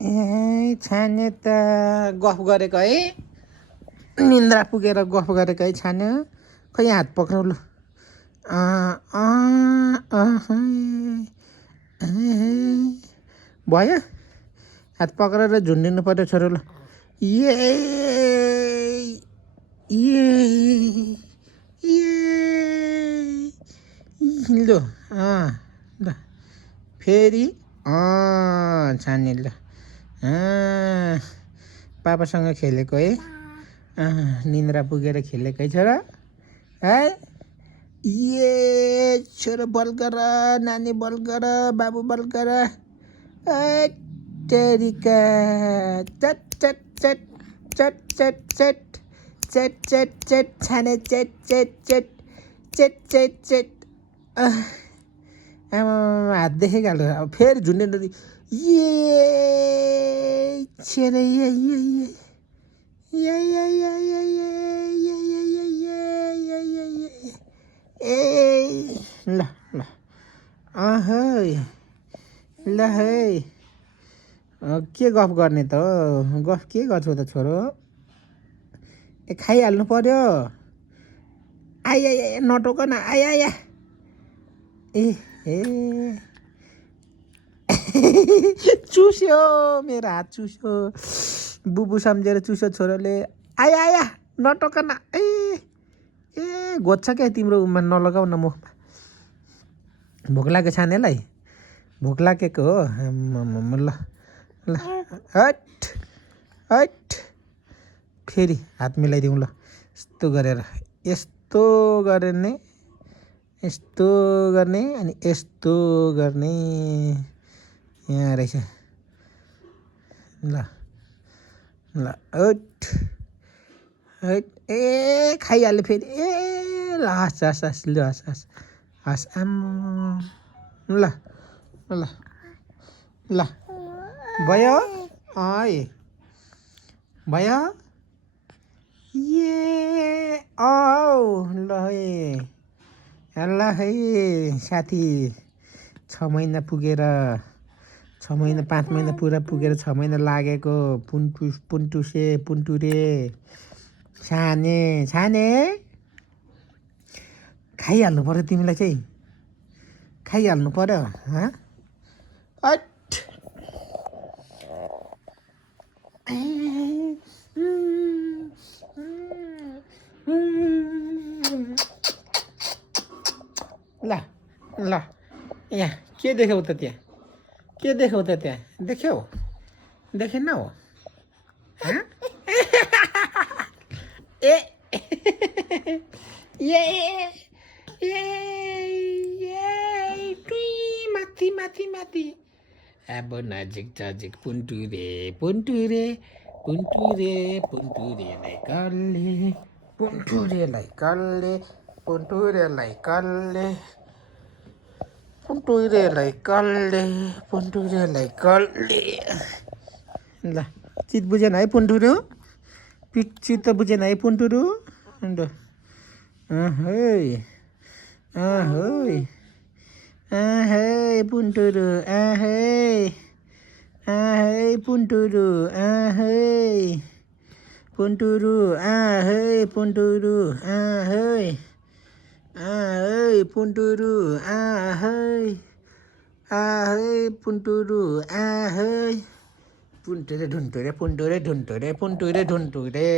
ए छाने त गफ गरेको है निन्द्रा पुगेर गफ गरेको है छाने खै हात पक्राउ ल भयो हात पक्रेर झुन्डिनु पर्यो छोरो ल ए ल ल फेरि छाने ल पापासँग खेलेको है निन्द्रा पुगेर खेलेको है छोरा है छोरो बल गर नानी बल गर बाबु बल गर तेरिका चट चट चट चट चट चट चट चट चट छाने चट चट चट चट चट चट हात देखेको अब फेरि झुन्डेर छेरे ए ल ल ल है के गफ गर्ने त गफ के गर्छौ त छोरो ए खाइहाल्नु पर्यो आया नटोक न आया ए चुस्यो मेरो हात चुस्यो बुबु सम्झेर चुस्यो छोरोले आया नटोक न ए घोज्छ क्या तिम्रो उमा नलगाउ न मुखमा भोक लाग्यो छानेलाई भोक लागेको हो ल ल हट हट फेरि हात मिलाइदिउँ ल यस्तो गरेर यस्तो गर्ने यस्तो गर्ने अनि यस्तो गर्ने यहाँ रहेछ ल ल हट हट ए खाइहाल्यो फेरि ए ल हस् हस् हस् ल हस् हस् हस् आम ल ल ल भयो भयो ल है साथी 6 महिना पुगेर 6 महिना 5 महिना पुरा पुगेर 6 महिना लागेको पुन्टुरे छाने खाइहाल्नु पर्यो तिमीलाई चाहिँ खाइहाल्नु पर्यो हट ल ल यहाँ के देख्यौ त त्यहाँ के देख्यौ त त्यहाँ देख्यौ देखेन हो माथि अब नजिक पुन्टुरेलाई कल्ले ल चित बुझेन है पुन्टुरु चित्त बुझेन है पुन्टुरु अन्त पुन्टुरु पुन्टुरे ढुन्टुरे